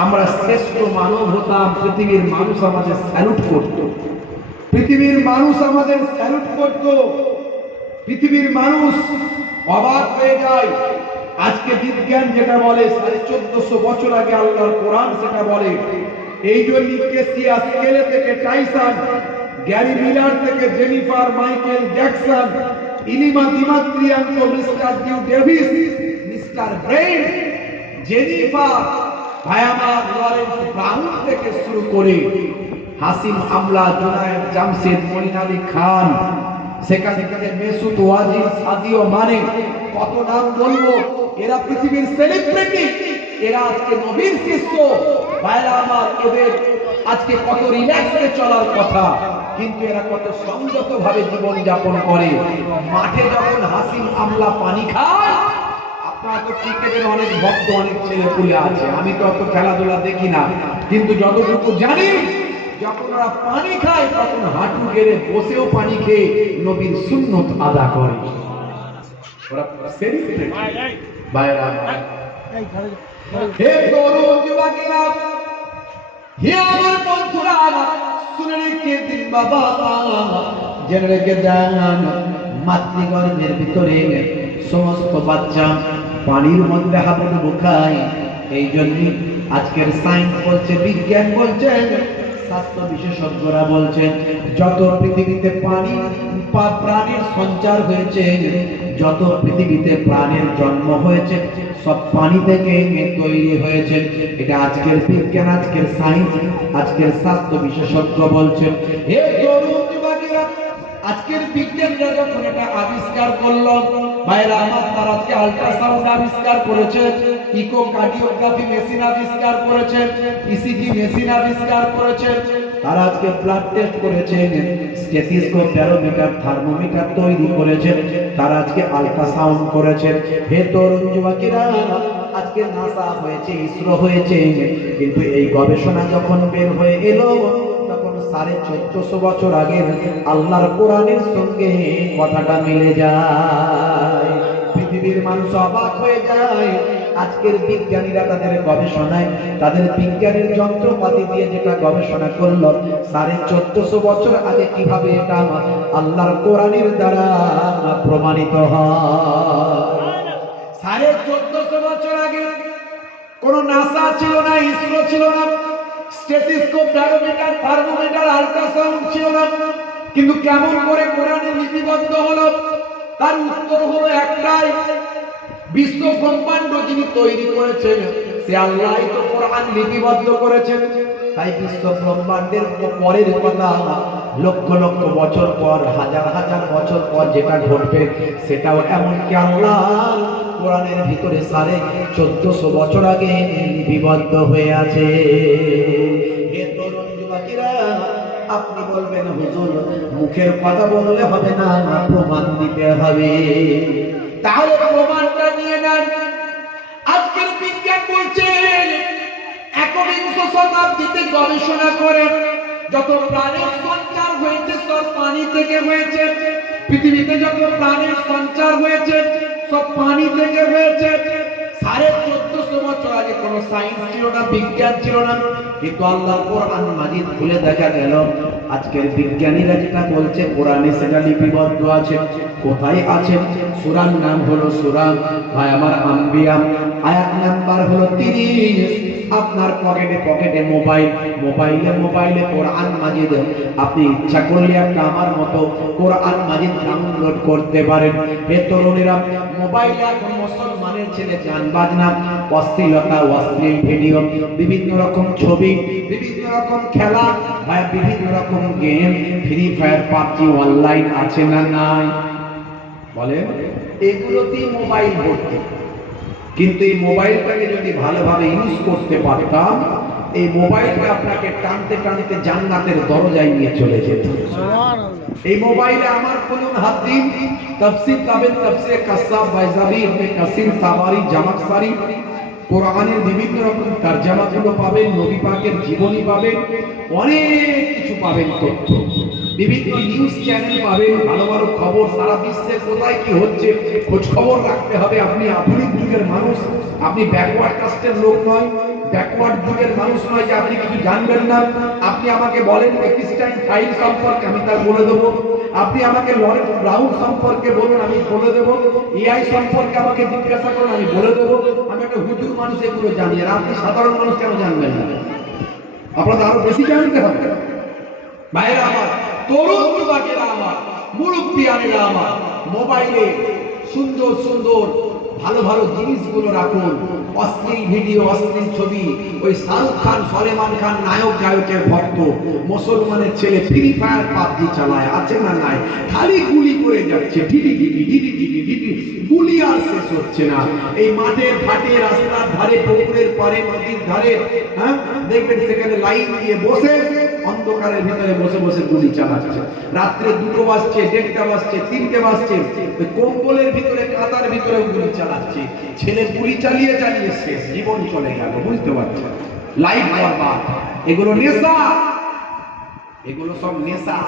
আমরা শ্রেষ্ঠ মানব হতাম, পৃথিবীর মানুষ আমাদের স্যালুট করত, পৃথিবীর মানুষ আমাদের স্যালুট করত, পৃথিবীর মানুষ অবাক হয়ে যায়। আজকে বিজ্ঞান যেটা বলে 1450 বছর আগে আল্লাহর কোরআন সেটা বলে। এই জন্য কেসিয়া স্কেলে থেকে টাইসন, গ্যারি মিলার থেকে জেনিফার মাইকেল জ্যাকসন, ইলিমা দিমাত্রিয়াঙ্কো, mister Dew Davis, mister Brain, Jennifer ভায়ামা, লরেন্স ব্রাউন থেকে শুরু করে হাসিম আমলা, জুনায়েদ জামশেদ, মঈন আলী খান, সেখানে থেকে মেসুদ ওয়াজির, সাদিও মানে, কত নাম বলবো। এরা পৃথিবীর সেলিব্রিটি, এরা আজকে নবীর শিষ্য। ভাইরা আমার, এদের আজকে কত রিল্যাক্সে চলার কথা, কিন্তু এরা কত সংযত ভাবে জীবন যাপন করে। মাঠে যখন হাসিম আমলা পানি খায়, আপনারা তো ক্রিকেটের অনেক ভক্ত, অনেক ছেলে পুলে আছে, আমি তো অত খেলাধুলা দেখি না, কিন্তু যতটুকু জানি, যখন ওরা পানি খায় তখন হাঁটু গেড়ে বসেও পানি খেয়ে নবীর সুন্নত আদা করে। ওরা সেলিব্রিটি। ভাইরা, হে তরুণ যুবকেরা, হে আমার বন্ধুরা, শুনে রেখে দিন বাবা, জেনে রেখে যান, মাতৃগর্ভের ভিতরে সমস্ত বাচ্চা পানির মধ্যে হাবুডুবু বোকায়। এই জন্য আজকের সায়েন্স বলছে, বিজ্ঞান বলছে, স্বাস্থ্য বিশেষজ্ঞরা বলছেন, যত পৃথিবীতে পানি প্রাণের সঞ্চার হয়েছে, যত পৃথিবীতে প্রাণের জন্ম হয়েছে, সব পানি থেকে তৈরি হয়েছে। এটা আজকের বিজ্ঞান, আজকের সায়েন্স, আজকের স্বাস্থ্য বিশেষজ্ঞ বলছেন। হে তরুণ যুবকেরা, আজকের বিজ্ঞানরা যখন এটা আবিষ্কার করলো, ভাইরা আমার, তারা আজকে আল্ট্রাসাউন্ড আবিষ্কার করেছে, ইকোকার্ডিওগ্রাফি মেশিন আবিষ্কার করেছে, ইসিজি মেশিন আবিষ্কার করেছে, তারা আজকে ব্লাড টেস্ট করেছে, স্টেথিস্কোপ, ব্যারোমিটার, থার্মোমিটার তৈরি করেছে, তারা আজকে আল্ট্রাসাউন্ড করেছে। হে তরুণ যুবকেরা, আজকে নাসা হয়েছে, ইসরো হয়েছে, কিন্তু এই গবেষণা যখন বের হয়ে এলো, তখন 1450 বছর আগের আল্লাহর কোরআনের সঙ্গে কথাটা মিলে যায়। পৃথিবীর মানুষ অবাক হয়ে যায়। আজকের বিজ্ঞানীরা তাদের গবেষণায়, তাদের বিজ্ঞানের যন্ত্রপাতি দিয়ে যেটা গবেষণা করলো, 1450 বছর আগে কিভাবে এটা আল্লাহর কোরআনের দ্বারা প্রমাণিত হয়। 1450 বছর আগে কোন নাসা ছিল না, ইসরো ছিল না, স্টেথিস্কোপ, ব্যারোমিটার, থার্মোমিটার, আল্ট্রাসাউন্ড ছিল না, কিন্তু কেমন করে কোরআনে লিপিবদ্ধ হলো? তার উত্তর হলো একটাই, বিশ্ব ব্রহ্মাণ্ড যিনি তৈরি করেছেন, সে আল্লাহই তো কোরআন লিপিবদ্ধ করেছেন। তাই বিশ্ব ব্রহ্মাণ্ডের পরের কথা, লক্ষ লক্ষ বছর পর, হাজার হাজার বছর পর যেটা ঘটবে, সেটাও এমনকি আল্লাহ কোরআনের ভিতরে 1450 বছর আগে লিপিবদ্ধ হয়ে আছে। হে তরুণ যুবকেরা, আপনি বলবেন, হুজুর মুখের কথা বললে হবে না, প্রমাণ দিতে হবে। তাহলে প্রমাণটা নিয়ে নেন। আজকের বিজ্ঞান বলছে, একবিংশ শতাব্দীতে গবেষণা করে যত প্রাণের সঞ্চার হয়েছে, সব পানি থেকে হয়েছে। পৃথিবীতে যত প্রাণের সঞ্চার হয়েছে, সব পানি থেকে হয়েছে। 1450 বছর আগে কোনো সায়েন্স ছিল না, বিজ্ঞান ছিল না, কিন্তু আল্লাহর কোরআন মাজিদ খুলে দেখা গেল, আজকের বিজ্ঞানীরা যেটা বলছে কোরআনে সেটা লিপিবদ্ধ আছে। কোথায় আছে? সূরার নাম হলো সূরা, ভাই আমার, আম্বিয়া, আয়াত নাম্বার হলো 30। আপনার পকেটে মোবাইলে কোরআন মাজিদ, আপনি ইচ্ছা করলে একটা আমার মতো কোরআন মাজিদ ডাউনলোড করতে পারেন। হে তরুণেরা, মোবাইলে এখন মুসলমানের ছেলে গান বাজনা, অশ্লীলতা, অশ্লীল ভিডিও, বিভিন্ন রকম ছবি, বিভিন্ন রকম খেলা, বা বিভিন্ন রকম game, free fire, PUBG, online আছে না নাই? বলেন, এগুলোতেই মোবাইল ভর্তি। কিন্তু এই মোবাইলটাকে যদি ভালোভাবে ইউজ করতে পারতাম, এই মোবাইলটা আপনাকে টানতে টানতে জান্নাতের দরজায় নিয়ে চলে যেত। এই মোবাইলে আমার খুলুন, হাত দিন, তাফসীর পাবেন, তাফসীরে কাসাব, বাইজাবি, ইবনে কাসির, তাবারি, জামাকশারি, কোরআনের বিভিন্ন রকম তরজমাগুলো পাবেন, নবী পাকের জীবনী পাবেন, অনেক কিছু পাবেন, তথ্য, বিভিন্ন নিউজ চ্যানেল পাবেন, ভালো ভালো খবর, সারা বিশ্বে কোথায় কি হচ্ছে খোঁজ খবর রাখতে হবে। আপনি আধুনিক যুগের মানুষ, আপনি ব্যাকওয়ার্ড কাস্টের লোক নয়, ব্যাকওয়ার্ড যুগের মানুষ নয় যে আপনি কিছু জানবেন না। আপনি আমাকে বলেন এক্সটাইন ফাইল সম্পর্কে, আমি তা বলে দেবো। আপনি আমাকে লরেন্স ব্রাউন সম্পর্কে বলুন, আমি বলে দেবো। এআই সম্পর্কে আমাকে জিজ্ঞাসা করুন, আমি বলে দেবো। আমি একটা হুজুর মানুষ, এগুলো জানি। আর আপনি সাধারণ মানুষ কেন জানবেন না? আপনাদের আরো বেশি জানতে হবে। ভাইরা আমার, তরুণ যুবকেরা আমার, মুরব্বিয়ানেরা আমার, মোবাইলে সুন্দর সুন্দর ভালো ভালো জিনিসগুলো রাখুন। অশ্লীল ভিডিও, অশ্লীল ছবি, ওই শাহরুখ খান, সলেমান খান নায়ক গায়কের ভক্ত মুসলমানের ছেলে ফ্রি ফায়ার পাবজি চালায়, আছে না নাই? খালি গুলি করে যাচ্ছে, DD DD DD DD DD, গুলি আর শেষ হচ্ছে না। এই মাঠের ঘাটে, রাস্তার ধারে, পুকুরের পাড়ে, নদীর ধারে, হ্যাঁ দেখবেন সেখানে লাইন দিয়ে বসে অন্ধকারের ভিতরে বসে বসে গুলি চালাচ্ছে। রাত্রে 2টো বাজছে, 1:30 বাজছে, 3টে বাজছে, কম্বলের ভিতরে, কাঁথার ভিতরে গুলি চালাচ্ছে। ছেলে গুলি চালিয়ে চালিয়ে শেষ, জীবন চলে গেল। বুঝতে পারছেন? লাইফ বরবাদ। এগুলো নেশা, এগুলো সব নেশা।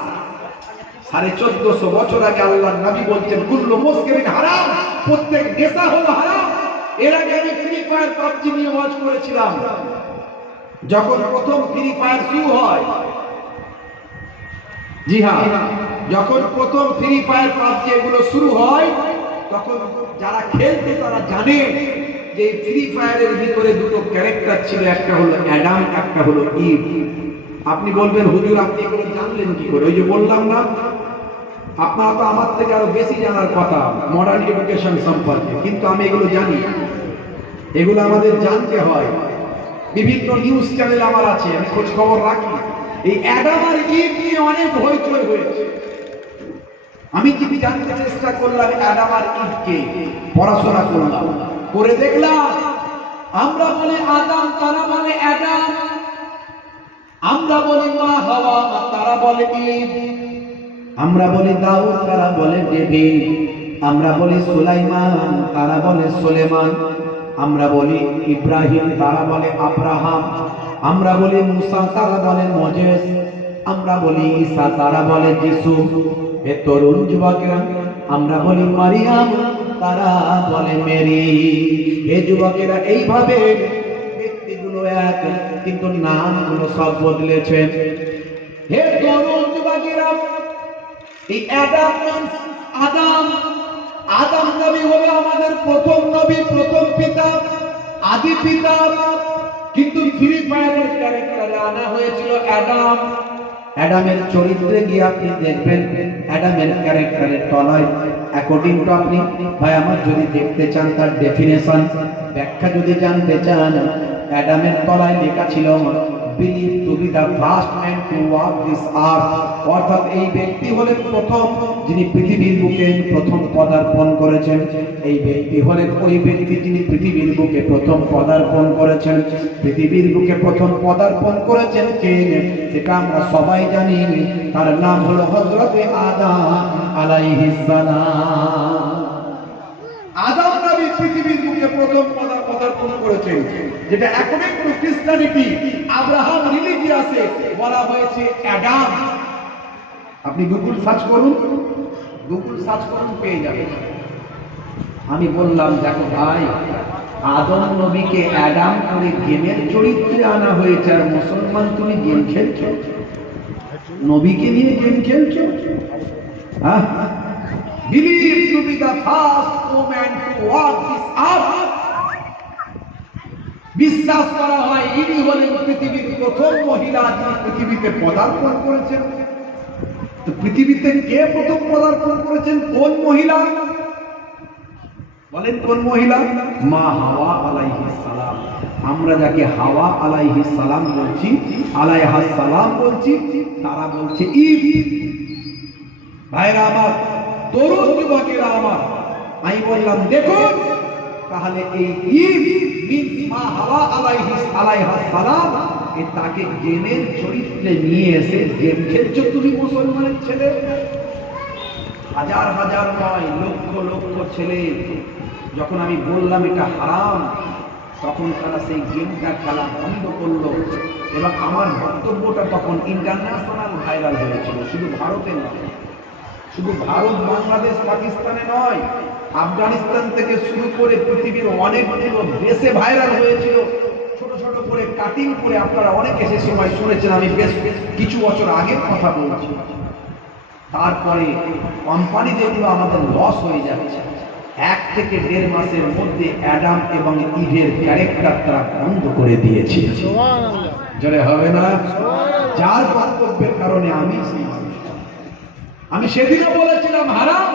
1450 বছর আগে আল্লাহর নবী বলছেন কুল্লু মুসকিরিন হারাম, প্রত্যেক নেশা হলো হারাম। এর আগে আমি ফ্রি ফায়ার পাবজি নিয়ে ওয়াজ করেছিলাম। যখন প্রথম ফ্রি ফায়ার শুরু হয়, জি হ্যাঁ, যখন প্রথম ফ্রি ফায়ার পাবজি এগুলো শুরু হয়, তখন যারা খেলতে তারা জানে যে ফ্রি ফায়ারের ভিতরে 2টো ক্যারেক্টার ছিল, একটা হলো অ্যাডাম, একটা হলো ইভ। আপনি বলবেন হুজুর আপনি এগুলো জানলেন কি করে? ওই যে বললাম না, আপনারা তো আমার থেকে আরো বেশি জানার কথা মডার্ন এডুকেশন সম্পর্কে, কিন্তু আমি এগুলো জানি। এগুলো আমাদের জানতে হয়। বিভিন্ন নিউজ চ্যানেল আমার আছে, আমি খোঁজ খবর রাখি। এই অ্যাডাম আর ইভ নিয়ে অনেক হইচই হয়েছে। আমি যদি জানতে চেষ্টা করলাম অ্যাডাম আর ইভকে, পড়াশোনা করলাম, করে দেখলাম আমরা বলি আদম, তারা বলে অ্যাডাম। আমরা বলি মা হাওয়া, তারা বলে ইভ। আমরা বলি দাউদ, তারা বলে ডেভিড। আমরা বলি সুলাইমান, তারা বলে সুলেমান। আমরা বলি ইব্রাহিম, তারা বলে আব্রাহাম। আমরা বলি মুসা, তারা বলে মোজেস। আমরা বলি ঈসা, তারা বলে যিশু। এ তরুণ যুবকেরা, আমরা বলি মারিয়াম, তারা বলে মেরি। এ যুবকেরা, এইভাবে ব্যক্তিগুলো এক, কিন্তু নামগুলো সব বদলেছে। হে তরুণ যুবকেরা, এই অ্যাডাম মিন্স আদম। আদম নবী হলো আমাদের প্রথম নবী, প্রথম পিতা, আদি পিতা। কিন্তু ফ্রি ফায়ারের ক্যারেক্টারে আনা হয়েছিল অ্যাডাম। অ্যাডামের চরিত্রে গিয়ে আপনি দেখবেন অ্যাডামের ক্যারেক্টারের তলায়, অ্যাকর্ডিং টু আপনি ভাই আমার যদি দেখতে চান তার ডেফিনেশন, ব্যাখ্যা যদি জানতে চান, অ্যাডামের তলায় লেখা ছিল believed to be the first man to walk this earth। অর্থাৎ এই ব্যক্তি হলেন প্রথম যিনি পৃথিবীর বুকে প্রথম পদার্পণ করেছেন। এই ব্যক্তি হলেন ওই ব্যক্তি যিনি পৃথিবীর বুকে প্রথম পদার্পণ করেছেন। পৃথিবীর বুকে প্রথম পদার্পণ করেছেন কে, সেটা আমরা সবাই জানি। তার নাম হলো হযরত আদম আলাইহিস সালাম। আদম নবী পৃথিবীর বুকে প্রথম পদার্পণ করেছেন, যেটা অ্যাকর্ডিং টু খ্রিস্টানিটি, আব্রাহাম রিলিজিয়াসে বলা হয়েছে অ্যাডাম। আপনি গুগল সার্চ করুন, পেয়ে যাবেন। আমি বললাম দেখো ভাই, আদম নবীকে অ্যাডাম করে গেমের চরিত্রে আনা হয়েছে, আর মুসলমান তুমি গেম খেলছো, নবীকে নিয়ে গেম খেলছো? হ্যাঁ, believed to be the first woman to walk this earth। বিশ্বাস করা হয় ইনি হলেন পৃথিবীর প্রথম মহিলা যিনি পৃথিবীতে পদার্পণ করেছেন। তো পৃথিবীতে কে প্রথম পদার্পণ করেছেন? কোন মহিলা বলেন? কোন মহিলা? মা হাওয়া আলাইহিস সালাম। আমরা যাকে হাওয়া আলাইহিস সালাম বলছি, আলাইহাস সালাম বলছি, তারা বলছে ইভ। ভাইরা আমার, তরুণ যুবকেরা আমার, আমি বললাম দেখুন তাহলে এই ইভ মিন্স মা হাওয়া আলাইহাস সালাম, তাকে গেমের চরিত্রে নিয়ে এসে গেম খেলছো তুমি মুসলমানের ছেলে। হাজার হাজার নয়, লক্ষ লক্ষ ছেলে, যখন আমি বললাম এটা হারাম, তখন তারা সেই গেমটা খেলা বন্ধ করলো। এবং আমার বক্তব্যটা তখন ইন্টারন্যাশনাল ভাইরাল হয়েছিল, শুধু ভারতে নয়, শুধু ভারত, বাংলাদেশ, পাকিস্তানে নয়, আফগানিস্তান থেকে শুরু করে পৃথিবীর অনেকগুলো দেশে ভাইরাল হয়েছিল। ছোট ছোট করে কাটিং করে আপনারা অনেকে সে সময় শুনেছেন, আমি বেশ কিছু বছর আগের কথা বলছি। তারপরে কোম্পানি যেগুলো আমাদের লস হয়ে যাচ্ছে, 1 থেকে 1.5 মাসের মধ্যে অ্যাডাম এবং ইভের ক্যারেক্টার তারা বন্ধ করে দিয়েছে। জোরে হবে না? যার কর্তব্যের কারণে আমি সেদিনও বলেছিলাম হারাম,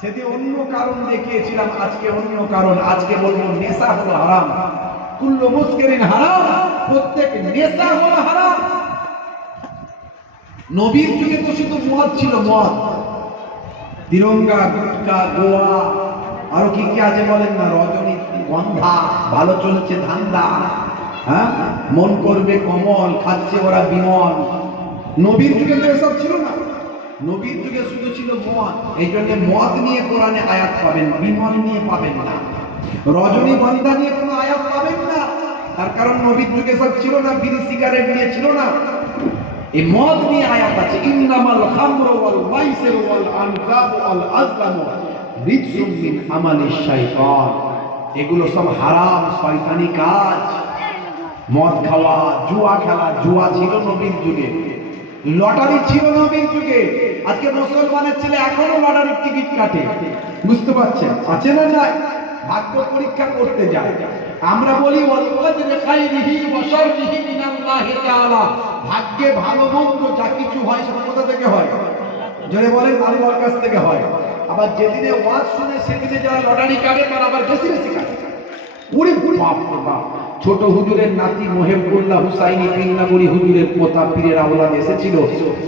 সেদিন অন্য কারণ দেখিয়েছিলাম, আজকে অন্য কারণ। আজকে বলবো নেশা হলো হারাম, কুল্লু মুস্কিরিন হারাম, প্রত্যেক নেশা হলো হারাম। নবীর যুগে তো শুধু মদ ছিল, মদ, তিরঙ্গা, গুটকা, গোয়া, আরো কি কি আছে বলেন না, রজনী গন্ধা, ভালো চলছে ধান্দা, হ্যাঁ, মন করবে কমল, খাচ্ছে ওরা বিমল। নবীর যুগে তো এসব ছিল না, নবীর যুগে শুধু ছিল মদ। এই জন্য মদ নিয়ে কোরআনে আয়াত পাবেন, বিমল নিয়ে পাবেন না, রজনী গন্ধা নিয়ে কোনো আয়াত পাবেন না। তার কারণ নবীর যুগে সব ছিল না, বিড়ি সিগারেট নিয়ে ছিল না। এই মদ নিয়ে আয়াত আছে, ইন্নামাল খামরু ওয়াল মাইসিরু ওয়াল আনসাবু ওয়াল আজলামু রিজসুম মিন আমালিশ শাইতান। এগুলো সব হারাম, শয়তানি কাজ। মদ খাওয়া, জুয়া খেলা, জুয়া ছিল নবীর যুগে, লটারি ছিল নবীর যুগে। আজকে মুসলমানের ছেলে এখনো লটারির টিকিট কাটে, বুঝতে পারছেন? আছে না নাই? ভাগ্য পরীক্ষা করতে যায়। আমরা বলি ভাগ্যে ভালো মন্দ যা কিছু হয় সেটা কোথা থেকে হয়? জোরে বলেন, আল্লাহর কাছ থেকে হয়। আবার যেদিনে ওয়াজ শুনে সেদিনে যারা লটারি কাটে তারা আবার বেশি বেশি কাটে। ওরে বাপ রে বাপ! ছোট হুজুরের নাতি মোহেবুল্লাহ হুসাইনি পিন্নাগুড়ি হুজুরের পোতা পীরের আওলাদ এসেছিল,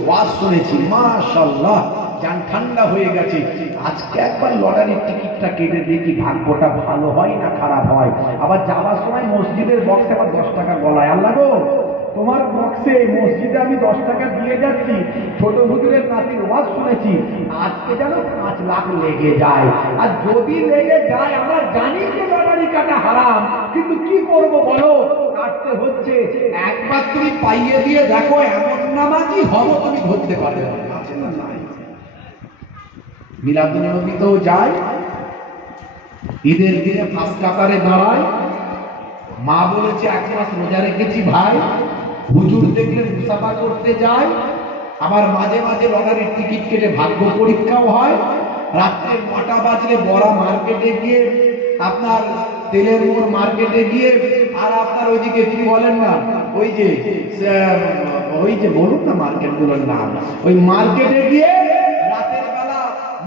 ওয়াজ শুনেছি, মাশাআল্লাহ, জান ঠান্ডা হয়ে গেছে। আজকে একবার লটারির টিকিটটা কেটে দেখি ভাগ্যটা ভালো হয় না খারাপ হয়। আবার যাওয়ার সময় মসজিদের বক্সে আবার 10 টাকা গলায়, আল্লাহ গো তোমার বক্সে মসজিদে আমি 10 টাকা দিয়ে যাচ্ছি, ছোট হুজুরের নাতির ওয়াজ শুনেছি, আজকে যেন 5 লাখ লেগে যায়। আর যদি লেগে যায়, আমরা জানি যে লটারি কাটা হারাম, কিন্তু কি করব বলো, কাটতে হচ্ছে। একবার তুমি পাইয়ে দিয়ে দেখো, এমন নামাজি হবো তুমি ধরতে পারবে না। আছে না নাই? মিলাদুন নবীতেও যায়, ঈদের দিনে ফার্স্ট কাতারে দাঁড়ায়, মা বলেছে 1 মাস রোজা রেখেছি ভাই, হুজুর দেখলে মুসাফা করতে যায়। আবার মাঝে মাঝে লটারির টিকিট কেটে ভাগ্য পরীক্ষাও হয়। রাত্রে 9টা বাজলে বড়া মার্কেটে গিয়ে, আপনার তেলের মোড় মার্কেটে গিয়ে, আর আপনার ওইদিকে কি বলেন না, ওই যে বলুন না মার্কেটগুলোর নাম, ওই মার্কেটে গিয়ে রাতের বেলা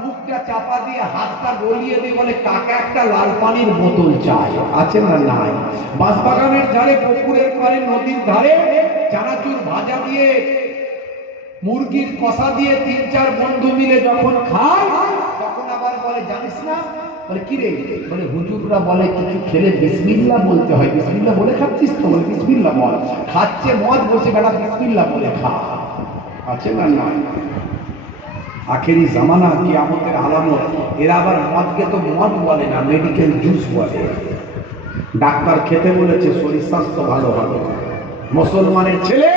মুখটা চাপা দিয়ে হাতটা গলিয়ে দিয়ে বলে, কাকা একটা লাল পানির বোতল চাই। আছে না নাই? বাঁশবাগানের ধারে, পুকুরের পাড়ে, নদীর ধারে চানাচুর ভাজা দিয়ে, মুরগির কষা দিয়ে 3-4 বন্ধু মিলে যখন খায়, তখন আবার বলে, জানিস না, বলে কি রে, বলে হুজুররা বলে কিছু খেলে বিসমিল্লাহ বলতে হয়, বিসমিল্লাহ বলে খাচ্ছিস তো? বলে বিসমিল্লাহ বল। খাচ্ছে মদ, বলছে বেটা বিসমিল্লাহ বলে খা। আছে না নাই? আখেরি জামানা, কিয়ামতের আলামত। এরা আবার মদকে তো মদ বলে না, মেডিকেল জুস বলে। ডাক্তার খেতে বলেছে, শরীর স্বাস্থ্য ভালো হবে। মুসলমানের ছেলে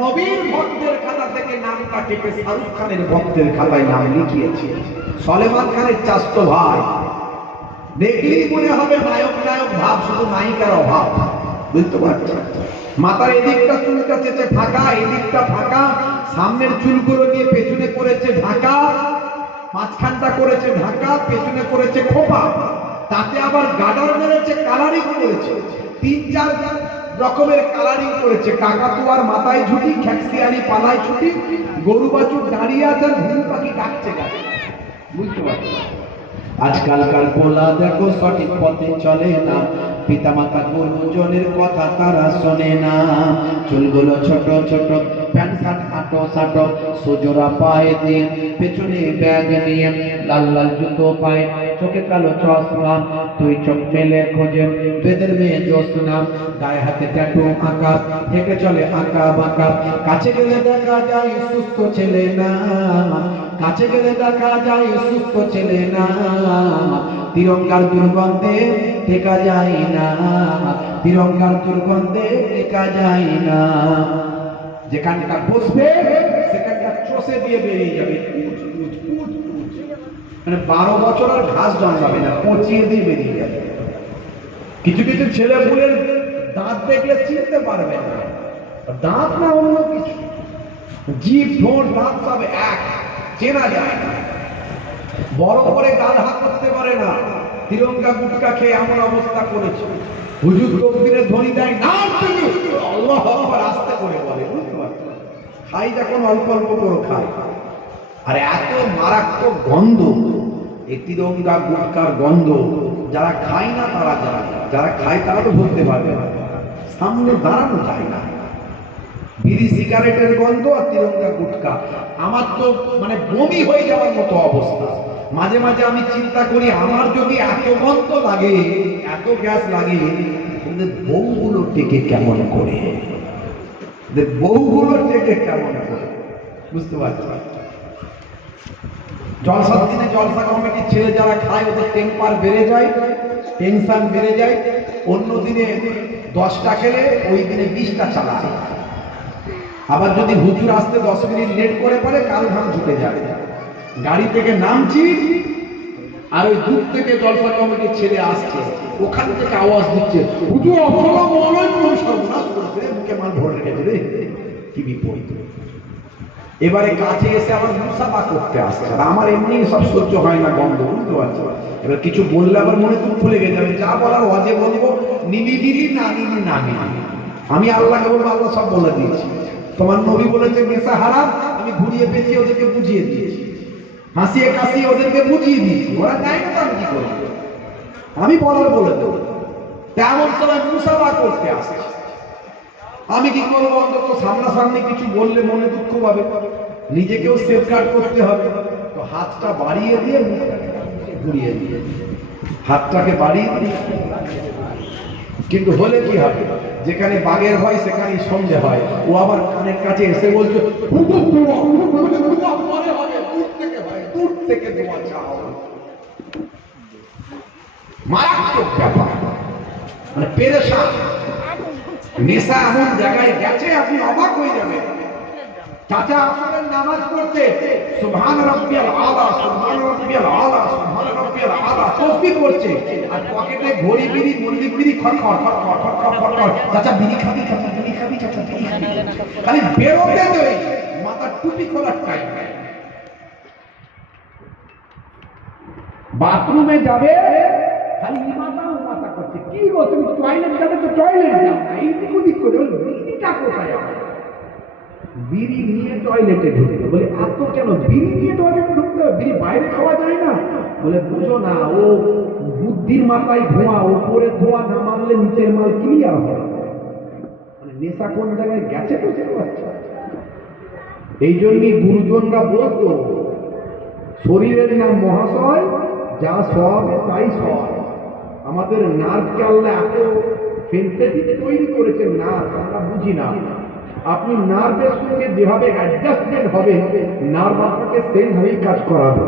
নবীর ভক্তের খাতা থেকে নামটা কেটে শাহরুখ খানের ভক্তের খাতায় নাম লিখিয়েছে। সলেমান খানের চাচাতো ভাই, দেখলেই মনে হবে নায়ক নায়ক ভাব, শুধু নায়িকার অভাব, বুঝতে পারছেন? মাথার এদিকটা চুলটা চেঁচে ফাঁকা, এদিকটা ফাঁকা, সামনের চুলগুলো নিয়ে পেছনে করেছে ঢাকা, মাঝখানটা করেছে ঢাকা, পেছনে করেছে খোপা, তাতে আবার গাডার মেরেছে, কালারিং করেছে, 3-4 রকমের কালারিং করেছে। কাকাতুয়ার মাথায় ঝুটি, খ্যাক্সিয়ারি পালায় ছুটি, গরু বাছুর দাঁড়িয়ে আছে, ঘুম পাখি ডাকছে গাছে, বুঝতে পারছো? আজকালকার পোলা দেখো সঠিক পথে চলে না, পিতামাতা গুরুজনের কথা তারা শোনে না। চুলগুলো ছোট ছোট, প্যান্ট শার্ট আটো সাটো, সুজোরা পায়ে দিয়ে, পেছনে ব্যাগ নিয়ে, লাল লাল জুতো পায়ে, চোখে কালো চশমা, তুই চোখ মেলে খোঁজে বেদের মেয়ে জ্যোৎস্না, গায়ে হাতে ট্যাটু আঁকা, হেঁটে চলে আঁকা বাঁকা, কাছে গেলে দেখা যায় সুস্থ ছেলে না, কাছে গেলে দেখা যায় সুস্থ ছেলে না, তিরঙ্গার দুর্গন্ধে টেকা যায় না, তিরঙ্গার দুর্গন্ধে টেকা যায় না। যেখানটা বসবে সেখানটা চষে দিয়ে বেরিয়ে যাবে, মানে 12 বছর আর ঘাস জন্মাবে না, পচিয়ে দিয়ে বেরিয়ে যাবে। কিছু কিছু ছেলে পুলের দাঁত দেখলে চিনতে পারবেন না, দাঁত না অন্য কিছু, জিভ ঠোঁট দাঁত সব এক, চেনা যায় না। বড় করে গাল হাত করতে পারে না, তিরঙ্গা গুটকা খেয়ে এমন অবস্থা করেছে। হুজুর তকবীরের ধ্বনি দেয় না, আল্লাহু আকবার আস্তে করে বলে, বুঝতে পারছো? খাই যখন অল্প অল্প করে খায়, আর এত মারাত্মক গন্ধ, এই তিরঙ্গা গুটকার গন্ধ, যারা খায় না তারা জানে, যারা খায় তারা তো বলতে পারবে না, সামনে দাঁড়ানো যায় না। বিড়ি সিগারেটের গন্ধ আর তিরঙ্গা গুটকা, আমার তো মানে বমি হয়ে যাওয়ার মতো অবস্থা। মাঝে মাঝে আমি চিন্তা করি, আমার যদি এত গন্ধ লাগে, এত গ্যাস লাগে, বউগুলো টেকে কেমন করে, বউগুলো টেকে কেমন করে, বুঝতে পারছি। জলসার দিনে জলসা কমিটির ছেলে যারা খায়, ওদের টেম্পার বেড়ে যায়, টেনশন বেড়ে যায়। অন্য দিনে 10টা খেলে ওই দিনে 20টা চালায়। আবার যদি হুজুর আসতে 10 মিনিট লেট করে পড়ে, কাল ঘাম ছুটে যায়। গাড়ি থেকে নামছি, আর ওই দূর থেকে জলসা কমিটির ছেলে আসছে, ওখান থেকে আওয়াজ দিচ্ছে, হুজুর আসসালামু আলাইকুম, সর্বনাশ করেছে রে, মুখে মাল ভরে রেখেছে রে, কি বিপদ। এবারে কাছে এসে আবার মুসাফা করতে আসছে, আর আমার এমনি সব সহ্য হয় না গন্ধ, বুঝতে পারছো? এবার কিছু বললে আবার মনে খুব খুলে গেছে, আমি যা বলার অজে বলবো, নিবি বিলি না নিবি না নিবি। আমি আল্লাহকে বলবো, আল্লাহ সব বলে দিয়েছি। তোমার নবী বলেছে নেশা হারাম, আমি ঘুরিয়ে পেঁচিয়ে ওদেরকে বুঝিয়ে দিয়েছি, হাসিয়ে কাশিয়ে ওদেরকে বুঝিয়ে দিয়েছি। ওরা চাই না, আমি কি করবো? আমি বলার বলে দেবো। তেমন সময় মুসাফা করতে আসছে, আমি কি করবো? অন্তত সামনাসামনি কিছু বললে মনে দুঃখ পাবে, নিজেকেও সেফগার্ড করতে হবে। তো হাতটা বাড়িয়ে দিয়ে ঘুরিয়ে দিয়ে, হাতটাকে বাড়িয়ে দিয়ে, কিন্তু হলে কি হবে? যেখানে বাঘের ভয় সেখানেই সন্ধে হয়। ও আবার কানের কাছে এসে বলছে, দূর থেকে দোয়া চাও। মারাত্মক ব্যাপার, মানে পেরেশান। নেশা এমন জায়গায় গেছে, আপনি অবাক হয়ে যাবেন। চাচা আসরের নামাজ পড়তে সুবহান রাব্বিয়াল আলা, সুবহান রাব্বিয়াল আলা, সুবহান রাব্বিয়াল আলা তাসবিহ করছে, আর পকেটে ঘড়ি বিড়ি মুরগি বিড়ি খড়খড় খড়খড় খড়খড় খড়খড়। চাচা বিড়ি খাবি, চাচা বিড়ি খাবি, চাচা বিড়ি খাবি। খালি বেরোতে দেই, মাথা টুপি খোলার টাইম। বাথরুমে যাবে, খালি মাথা মাথা করছে, কি গো তুমি টয়লেট যাবে তো টয়লেট যাও না, এইদিক ওদিক করে। বিড়িটা কোথায়? বিড়ি নিয়ে টয়লেটে ঢুকে, বলে এত কেন বিড়ি নিয়ে টয়লেটে ঢুকতে হবে? বিড়ি বাইরে খাওয়া যায় না? বলে বুঝো না, ও বুদ্ধির মাথায় ধোঁয়া, উপরে ধোঁয়া না মারলে নিচের মাল ক্লিয়ার হয়। মানে নেশা কোন জায়গায় গেছে বুঝতে পারছো? এই জন্যই গুরুজনরা বলতো, শরীরের নাম মহাশয়, যা সব তাই সব। আমাদের নার্ভকে আল্লাহ এত সেনসিটিভ তৈরি করেছেন, নার্ভ আমরা বুঝি না। আপনি নার্ভের সঙ্গে যেভাবে অ্যাডজাস্টমেন্ট হবে, নার্ভ আপনাকে সেইভাবেই কাজ করাবে।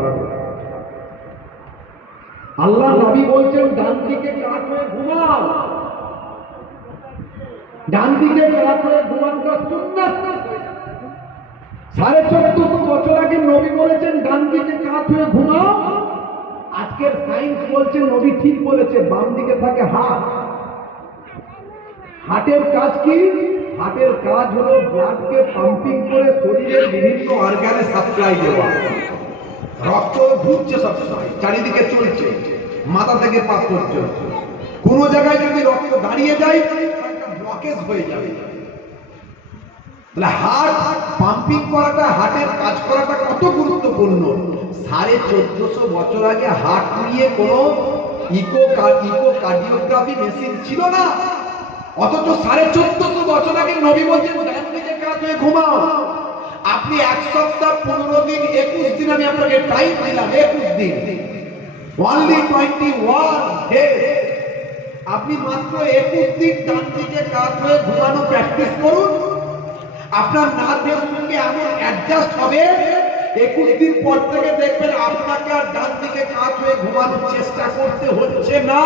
আল্লাহ নবী বলছেন, ডান দিকে কাত হয়ে ঘুমাও। ডান দিকে কাত হয়ে ঘুমানোটা সুন্নাত। 1450 বছর আগে নবী বলেছেন ডান দিকে কাত হয়ে ঘুমাও। আজকের সায়েন্স বলছে নবী ঠিক বলেছে, বাম দিকে থাকে হাত। হার্টের কাজ কি? হার্টের কাজ হলো ব্লাডকে পাম্পিং করে শরীরের বিভিন্ন অর্গানে সাপ্লাই দেওয়া। রক্ত ঘুরছে সবসময়, চারিদিকে চলছে, মাথা থেকে পা পর্যন্ত। কোনো জায়গায় যদি রক্ত দাঁড়িয়ে যায়, ব্লকেজ হয়ে যাবে। তাহলে হার্ট পাম্পিং করাটা, হার্টের কাজ করাটা কত গুরুত্বপূর্ণ। 1450 বছর আগে হার্ট নিয়ে কোনো ইকোকার্ডিওগ্রাফি মেশিন ছিল না, অথচ 1450 বছর আগে নবী বলছেন ডান দিকে কাত হয়ে ঘুমাও। আপনি 1 সপ্তাহ 15 দিন 21 দিন আমি আপনাকে টাইম দিলাম, 21 দিন, only 21 days। আপনি মাত্র 21 দিন ডান দিকে কাত হয়ে ঘুমানো প্র্যাকটিস করুন। আপনার নার্ভের সঙ্গে এমন অ্যাডজাস্ট হবে, 21 দিন পর থেকে দেখবেন আপনাকে আর ডান দিকে কাত হয়ে ঘুমানোর চেষ্টা করতে হচ্ছে না।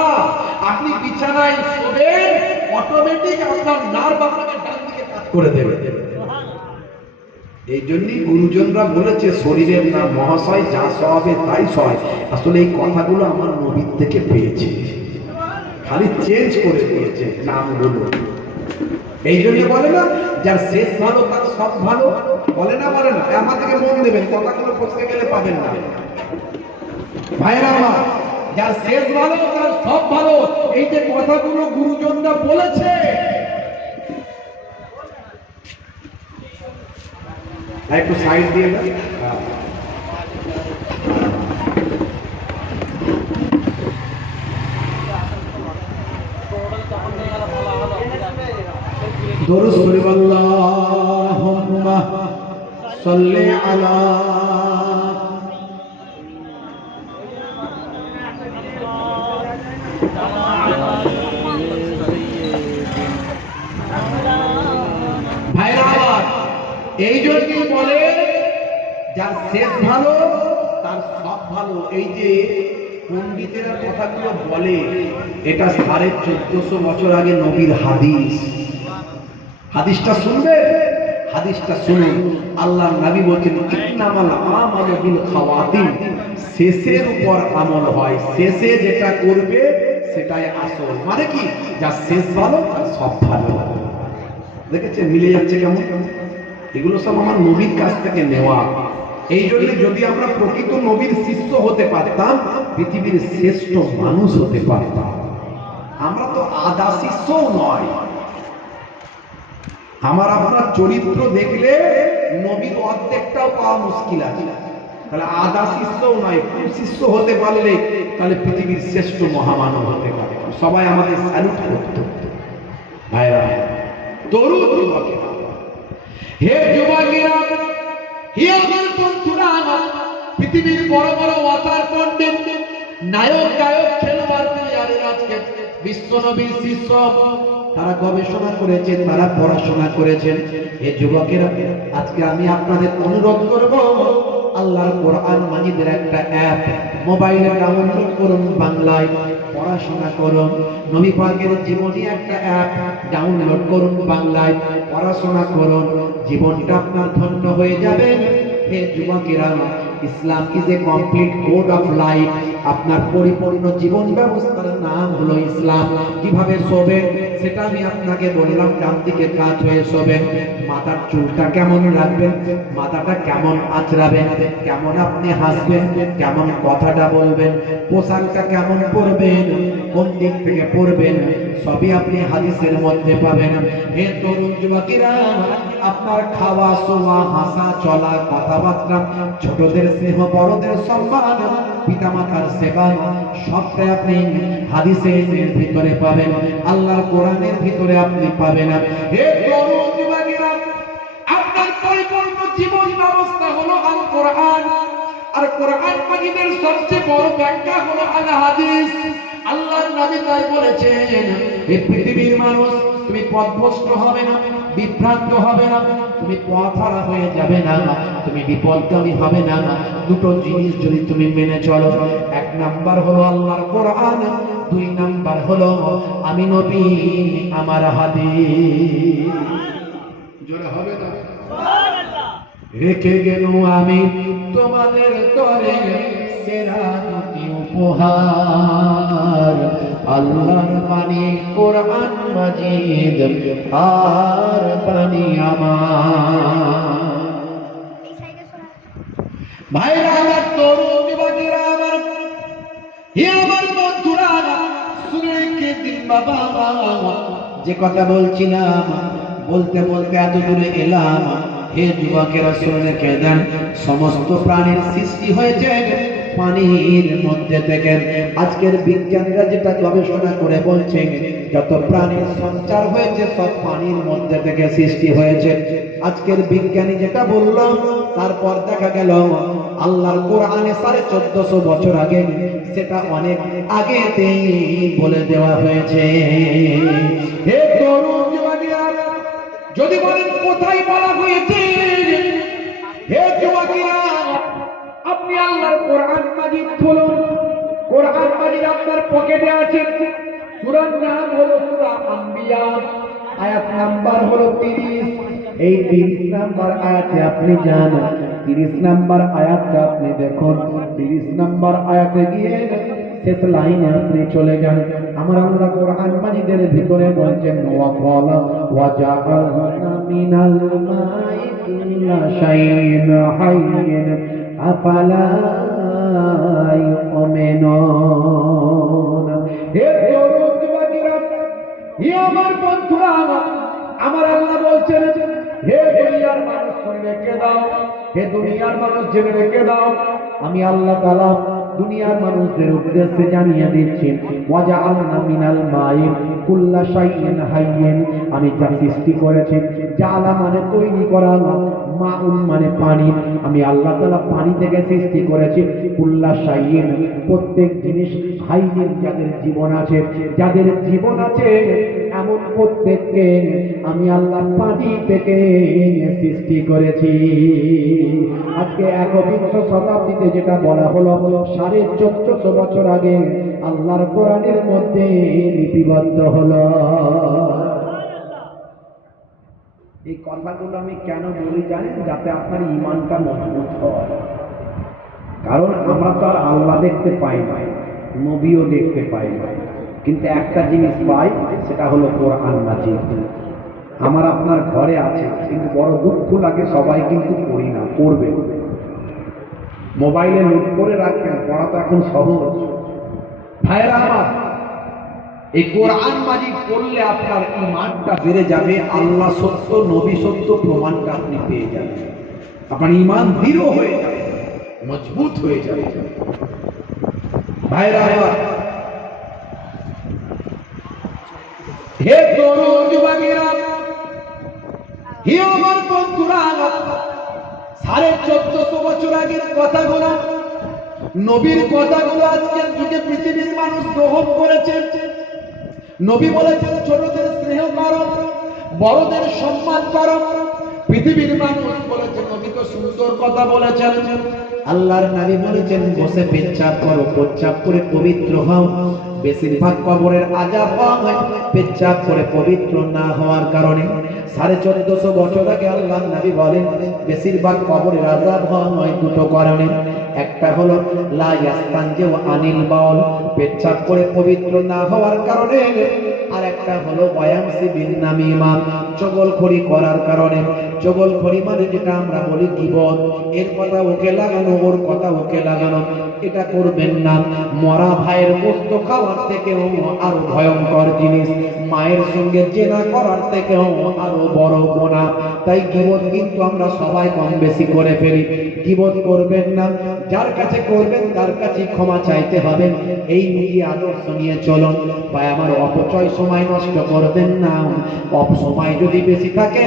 আপনি বিছানায় শোবেন, অটোমেটিক আপনার নার্ভ আপনাকে ডান দিকে কাত করে দেবে। এই জন্যই গুরুজনরা বলেছে, শরীরের নাম মহাশয়, যা সবে তাই সয়। আসলে এই কথাগুলো আমার নবীর থেকে পেয়েছি, খালি চেঞ্জ করে দিয়েছে নামগুলো। এই জন্য বলে না যার শেষ ভালো তার সব ভালো, বলে না বলে না? আমার থেকে মন দেবেন, কথাগুলো পড়তে গেলে পাবেন না ভাইরা আমার। যার শেষ ভালো তার সব ভালো, এই যে কথাগুলো গুরুজনরা বলেছে, একটু সাইড দিয়ে না। দরুদ শরীফ আল্লাহুম্মা সাল্লি আলা ভাইরা আমার। এই জন্যই বলে যার শেষ ভালো তার সব ভালো। এই যে পণ্ডিতেরা কথাগুলো বলে, এটা 1450 বছর আগে নবীর হাদিস। হাদিসটা শুনবে, হাদিসটা শুনুন। আল্লাহর নবী বলেন ইন্নামাল আমালু বিল খাওয়াতিম, শেষের উপর আমল হয়, শেষে যেটা করবে সেটাই আসল। মানে কি, যার শেষ ভালো তার সব ভালো। দেখেছেন মিলে যাচ্ছে কেমন? এগুলো সব আমার নবীর কাছ থেকে নেওয়া। এই জন্য যদি আমরা প্রকৃত নবীর শিষ্য হতে পারতাম, পৃথিবীর শ্রেষ্ঠ মানুষ হতে পারতাম। আমরা তো আধা শিষ্যও নয়। আমার আপনার চরিত্র দেখলে নবীর অর্ধেকটাও পাওয়া মুশকিল আছে। তাহলে আধা শিষ্যও নয়, খুব শিষ্য হতে পারলে তাহলে পৃথিবীর শ্রেষ্ঠ মহামানব হতে পারে। সবাই আমাদের স্যালুট করত। ভাইরা, তরুণ যুবকেরা, হে যুবকেরা, হে আমার বন্ধুরা, পৃথিবীর বড় বড় ওয়াটার পণ্ডিত, নায়ক গায়ক, খেলোয়াড়, প্লেয়ারের আজকে বিশ্ব নবীর শিষ্য, তারা গবেষণা করেছেন, তারা পড়াশোনা করেছেন। হে যুবকেরা, আজকে আমি আপনাদের অনুরোধ করব, আল্লাহর কোরআন মাজিদের একটা অ্যাপ মোবাইলে ডাউনলোড করুন, বাংলায় পড়াশোনা করুন। নবী পাকের জীবনী একটা অ্যাপ ডাউনলোড করুন, বাংলায় পড়াশোনা করুন। জীবনটা আপনার ধন্য হয়ে যাবে। হে যুবকেরা, Islam is a complete code of life. আপনার পরিপূর্ণ জীবন ব্যবস্থার নাম হলো ইসলাম। কিভাবে শোবেন সেটা আমি আপনাকে বললাম। ডান দিকে কাত হয়ে শোবেন। মাথার চুলটা কেমন রাখবেন, মাথাটা কেমন আঁচড়াবেন, কেমন আপনি হাসবেন, কেমন কথাটা বলবেন, পোশাকটা কেমন পরবেন, কোন দিক থেকে পরবেন, সবই আপনি হাদিসের মধ্যে পাবেন। হে তরুণ যুবকেরা, আপনার খাওয়া, শোয়া, হাসা, চলা, কথাবার্তা, ছোটদের স্নেহ, বড়দের সম্মান, পিতামাতার সেবা, সবটাই আপনি হাদিসের ভিতরে পাবেন, আল্লাহর কোরআনের ভিতরে আপনি পাবেন। হে তরুণ যুবকেরা, আপনার পরিপূর্ণ জীবন ব্যবস্থা হলো আল কোরআন, আর কোরআন মাজিদের সবচেয়ে বড় ব্যাখ্যা হলো আল হাদিস। আল্লাহর নবী তাই বলেছেন, এই পৃথিবীর মানুষ, তুমি পথভ্রষ্ট হবে না, বিভ্রান্ত হবে না, তুমি পথহারা হয়ে যাবে না, তুমি বিপদগামী হবে না। দুটো জিনিস যদি তুমি মেনে চলো, এক নাম্বার হলো আল্লাহর কোরআন, দুই নাম্বার হলো আমি নবী, আমার হাদিস। জোরে হবে না? রেখে গেল আমি তোমাদের তরে সেরা দুটি উপহার, আল্লাহর বাণী কোরআন মাজিদ আর বাণী আমার। ভাইরা আমার, তরুণ যুবকেরা আমার, হে আমার বন্ধুরা, শুনে রেখে দিন বাবা, যে কথা বলছিলাম, বলতে বলতে এত দূরে এলাম। হে যুবকেরা, শুনে রেখে দেন, সমস্ত প্রাণীর সৃষ্টি হয়েছে পানির মধ্যে থেকে। আজকের বিজ্ঞানীরা যেটা গবেষণা করে বলছেন, যত প্রাণীর সঞ্চার হয়েছে সব পানির মধ্যে থেকে সৃষ্টি হয়েছে। আজকের বিজ্ঞানী যেটা বললাম, তারপর দেখা গেল আল্লাহর কোরআনে 1450 বছর আগে সেটা অনেক আগেতেই বলে দেওয়া হয়েছে। হে তরুণ যুবকেরা, যদি বলেন কোথায় বলা হয়েছে, হে যুবকেরা, আপনি আল্লাহর কোরআন মাজিদ খুলুন। কোরআন মাজিদ আপনার পকেটে আছে। সূরার নাম হলো সূরা আম্বিয়া, আয়াত নাম্বার হলো 30। এই 30 নাম্বার আয়াতে আপনি যান, 30 নাম্বার আয়াতটা আপনি দেখুন। 30 নাম্বার আয়াতে গিয়ে শেষ লাইনে আপনি চলে যান। আমার আল্লাহ কোরআন মাজিদের ভিতরে বলছেন ওয়াকালা ওয়াজাআলনা মিনাল মাই কুল্লা শাইইন হাইয়্যিন আফালা ইউমিনুন। হে তরুণ যুবকেরা, হে আমার বন্ধুরা, আমার আল্লাহ বলছেন হে দুনিয়ার মানুষ শুনে রেখে দাও, হে দুনিয়ার মানুষ জেনে রেখে দাও, আমি আল্লাহ তাআলা দুনিয়ার মানুষদের উদ্দেশ্যে জানিয়ে দিচ্ছি ওয়াজআলনা মিনাল মাই কুল্লা শাইইন হাইয়্যিন, আমি যা সৃষ্টি করেছি, জালা মানে তৈরি করা, মাউন মানে পানি, আমি আল্লাহ তাআলা পানি থেকে সৃষ্টি করেছি কুল্লা শাইইন প্রত্যেক জিনিস, হাইয়িন যাদের জীবন আছে, যাদের জীবন আছে এমন প্রত্যেককে আমি আল্লাহ পানি থেকে সৃষ্টি করেছি। আজকে ১বিংশ শতাব্দীতে যেটা বলা হলো ১৪৫০ বছর আগে আল্লাহর কোরআনের মধ্যে লিপিবদ্ধ হলো। এই কথাগুলো আমি কেন বলি জানেন? যাতে আপনার ঈমানটা মজবুত হয়। কারণ আমরা তো আর আল্লাহ দেখতে পাই না, নবীও দেখতে পাই না, কিন্তু একটা জিনিস পাই, সেটা হলো কোরআন মাজিদ। আমার আপনার ঘরে আছে, কিন্তু বড় দুঃখ লাগে সবাই কিন্তু পড়ি না। পড়বে, মোবাইলে নোট করে রাখবেন, পড়া তো এখন সহজ। ভাইরা আমার, এই কোরআন মাজিদ পড়লে আপনার ঈমানটা বেড়ে যাবে, আল্লাহ সত্য, নবী সত্য প্রমাণটা আপনি পেয়ে যাবেন, আপনার ঈমান দৃঢ় হয়ে যাবে, মজবুত হয়ে যাবে। ভাইরা আমার, হে তরুণ যুবকেরা, হে আমার বন্ধুরা, ১৪৫০ বছর আগের কথাগুলো, নবীর কথাগুলো আজকের যুগে পৃথিবীর মানুষ গ্রহণ করেছে। নবী বলেছেন ছোটদের স্নেহ করো, বড়দের সম্মান করো। পৃথিবীর মানুষ বলেছে নবী তো সুন্দর কথা বলেছেন। আল্লাহর নবী বলেছেন বসে পেচ্ছাপ করো, পেচ্ছাপ করে পবিত্র হও। বেশিরভাগ কবরের আযাব হয় পেচ্ছাপ করে পবিত্র না হওয়ার কারণে। ১৪৫০ বছর আগে আল্লাহর নবী বলেন বেশিরভাগ কবরের আযাব হয় দুটো কারণে। একটা হলো লা ইয়াস্তানজু আনিল বাউল, পেচ্ছাপ করে পবিত্র না হওয়ার কারণে। আর একটা হলো ওয়ায়ামসি বিন নামিমা, চগলখড়ি করার কারণে। চগলখড়ি মানে যেটা আমরা বলি গীবত, এর কথা ওকে লাগানো, ওর কথা ওকে লাগানো, এটা করবেন না। মরা ভাইয়ের গোশত খাওয়ার থেকেও আরো ভয়ঙ্কর জিনিস, মায়ের সঙ্গে জেনা করার থেকেও আরো বড় গুনাহ। তাই গীবত কিন্তু আমরা সবাই কম বেশি করে ফেলি। গীবত করবেন না, যার কাছে করবেন তার কাছে ক্ষমা চাইতে হবে। এই নিয়ে আদর্শ নিয়ে চলুন। ভাই আমার, অপচয় সময় নষ্ট করবেন না। সময় যদি বেশি থাকে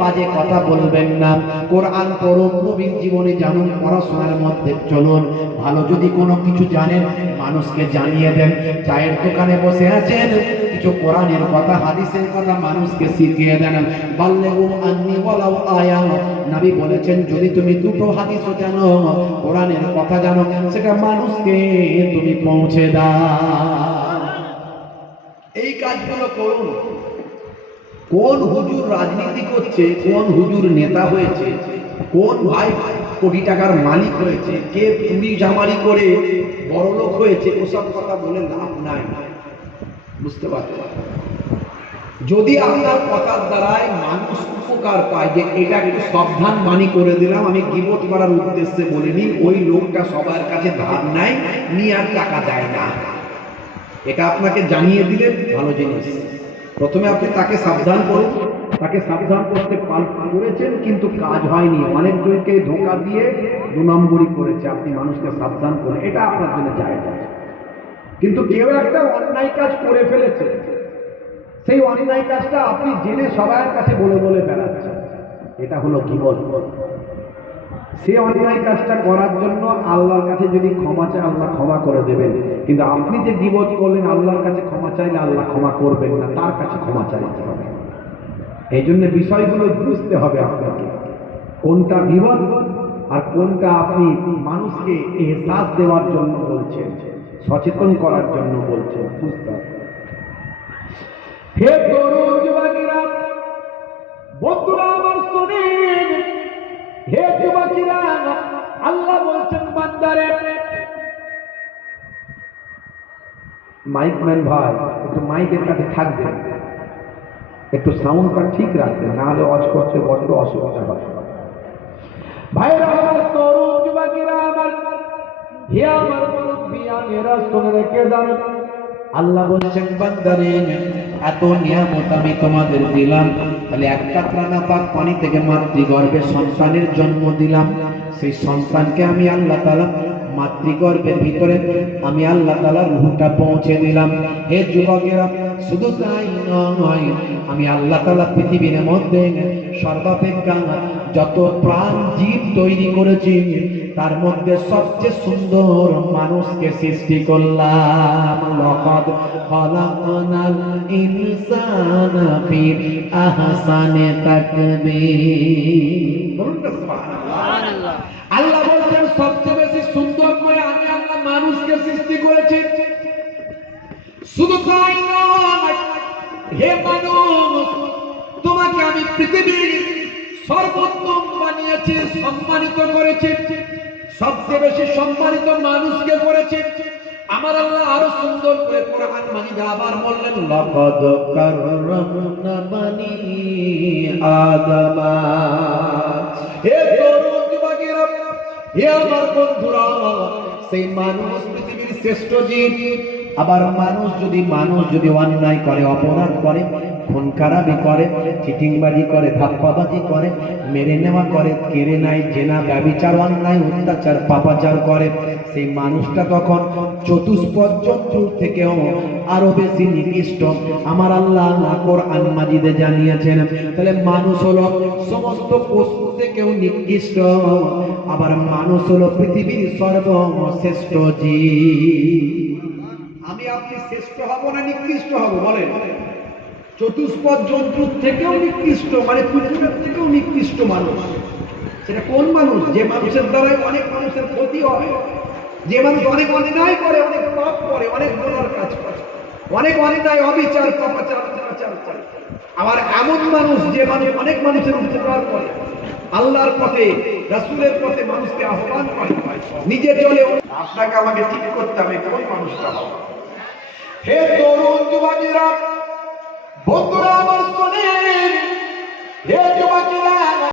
বাজে কথা বলবেন না। কোরআন পড়ুন, নবীর জীবনে জানুন, পড়াশোনার মধ্যে চলুন। ভালো যদি কোনো কিছু জানেন মানুষকে জানিয়ে দেন। চায়ের দোকানে বসে আছেন, কিছু কোরআনের কথা, হাদিসের কথা মানুষকে শিখিয়ে দেন। বাল্লিগু আন্নী ওয়ালাউ আয়া, নবী বলেছেন যদি তুমি দুটো হাদিসও জানো, কোরআনের কথা জানো, সেটা মানুষকে তুমি পৌঁছে দাও। এই কাজগুলো করুন। কোন হুজুর রাজনীতি করছে, কোন হুজুর নেতা হয়েছে, কোন ভাই কোটি টাকার মালিক হয়েছে, কে চুরি জামারি করে বড়লোক হয়েছে, ওসব কথা বলে লাভ নাই। বুঝতে পারছেন? যদি আপনার কথার দ্বারাই মানুষ উপকার পায়, যে এটা একটু সাবধান বাণী করে দিলাম, আমি গীবত করার উদ্দেশ্যে বলিনি, ওই লোকটা সবার কাছে ধার নেয়, নিয়ে আর টাকা দেয় না, এটা আপনাকে জানিয়ে দিলেন ভালো জিনিস। প্রথমে আপনি তাকে সাবধান করুন, তাকে সাবধান করতে করেছেন কিন্তু কাজ হয়নি, অনেকজনকে ধোঁকা দিয়ে ২ নম্বরই করেছে, আপনি মানুষকে সাবধান করেন, এটা আপনার জন্য জায়েজ আছে। কিন্তু কেউ একটা অন্যায় কাজ করে ফেলেছে, সেই অন্যায় কাজটা আপনি জেনে সবার কাছে বলে বলে বেড়াচ্ছেন, এটা হলো গীবত। সে অন্যায় কাজটা করার জন্য আল্লাহর কাছে যদি ক্ষমা চায় আল্লাহ ক্ষমা করে দেবেন, কিন্তু আপনি যে গীবত করলেন আল্লাহর কাছে ক্ষমা চাইলে আল্লাহ ক্ষমা করবেন না, তার কাছে ক্ষমা চাইতে হবে। এই জন্য বিষয়গুলো বুঝতে হবে আপনাকে, কোনটা গীবত আর কোনটা আপনি মানুষকে এহসাস দেওয়ার জন্য বলছেন, সচেতন করার জন্য বলছেন, বুঝতে হবে। হে তরুণ যুবকেরা, বন্ধুরা আমার শুনেন, হে যুবকেরা, আল্লাহ বলছেন বান্দারে মাইকম্যান ভাই একটু মাইকের কাছে থাকবে, একটু সাউন্ডটা ঠিক রাখবে, না হলে অজ করতে বড্ড অসুবিধা হয়। ভাইরা আমার, তরুণ যুবকেরা আমার, হে আমার মুরব্বিয়ানেরা, শুনে রেখে যান। আল্লাহ বলছেন বান্দারে, এত নিয়ামত আমি তোমাদের দিলাম, তাহলে এক কাতরা নাপাক পানি থেকে মাতৃগর্ভে সন্তানের জন্ম দিলাম। সেই সন্তানকে আমি আল্লাহ তাআলা মাতৃগর্ভের ভিতরে আমি আল্লাহ তাআলা রূহটা পৌঁছে দিলাম। হে যুবকেরা, শুধু তাই নয়, আমি আল্লাহ তাআলা পৃথিবীর মধ্যে সর্বাপেক্ষা যত প্রাণ জীব তৈরি করেছি, তার মধ্যে সবচেয়ে সুন্দর মানুষকে সৃষ্টি করলাম। লাকাদ খালাকনাল ইনসানা ফি আহসানি তাকবীর। বলুন না সুবহানাল্লাহ। আল্লাহ বলেন সবচেয়ে বেশি সুন্দর করে আমি আল্লাহ মানুষকে সৃষ্টি করেছি। শুধু তাই নয়, হে মানুষ, তোমাকে আমি পৃথিবীর সর্বোত্তম বানিয়েছি, সম্মানিত করেছি। সবচেয়ে বেশি সম্মানিত মানুষকে করেছি। আমার আল্লাহ আরো সুন্দর করে কোরআন মাজিদে আবার বললেন, লাকাদ কাররামনা বানি আদামা। হে তরুণ যুবকেরা, হে আমার বন্ধুরা, সেই মানুষ পৃথিবীর শ্রেষ্ঠ জীব। আবার মানুষ যদি অন্যায় করে, অপরাধ করে, খুন খারাপি করে, চিটিংবাজি করে, ধাপ্পাবাজি করে, মেরে নেওয়া করে, কেড়ে নেয়, জেনা, ব্যভিচার, অন্যায়, অত্যাচার, পাপাচার করে, সেই মানুষটা তখন চতুষ্পদ জন্তুর থেকেও আরো বেশি নিকৃষ্ট। আমার আল্লাহ কোরআন মাজিদে জানিয়েছেন। তাহলে মানুষ হলো সমস্ত পশু থেকেও নিকৃষ্ট। আবার মানুষ হলো পৃথিবীর সর্বশ্রেষ্ঠ জীব। আমি আপনি শ্রেষ্ঠ হব না নিকৃষ্ট হব বলেন? চতুষ্পদ জন্তুর থেকেও নিকৃষ্ট, মানে পৃথিবীর থেকেও নিকৃষ্ট মানুষ। সেটা কোন মানুষ? যে মানুষের দ্বারা অনেক মানুষের ক্ষতি হয়, যে মানুষ অনেক অন্যায় করে, অনেক পাপ করে, অনেক গুনার কাজ করে, অনেক অন্যায়, অবিচার, পাপাচার, অত্যাচার করে। আবার এমন মানুষ যে মানুষ অনেক মানুষের উপকার করে, আল্লাহর পথে, রাসূলের পথে মানুষকে আহ্বান করে, নিজে চলে। আপনাকে আমাকে ঠিক করতে হবে কোন মানুষটা হবে। হে তরুণ যুবকেরা, বন্ধুরা আমার, শোনেন,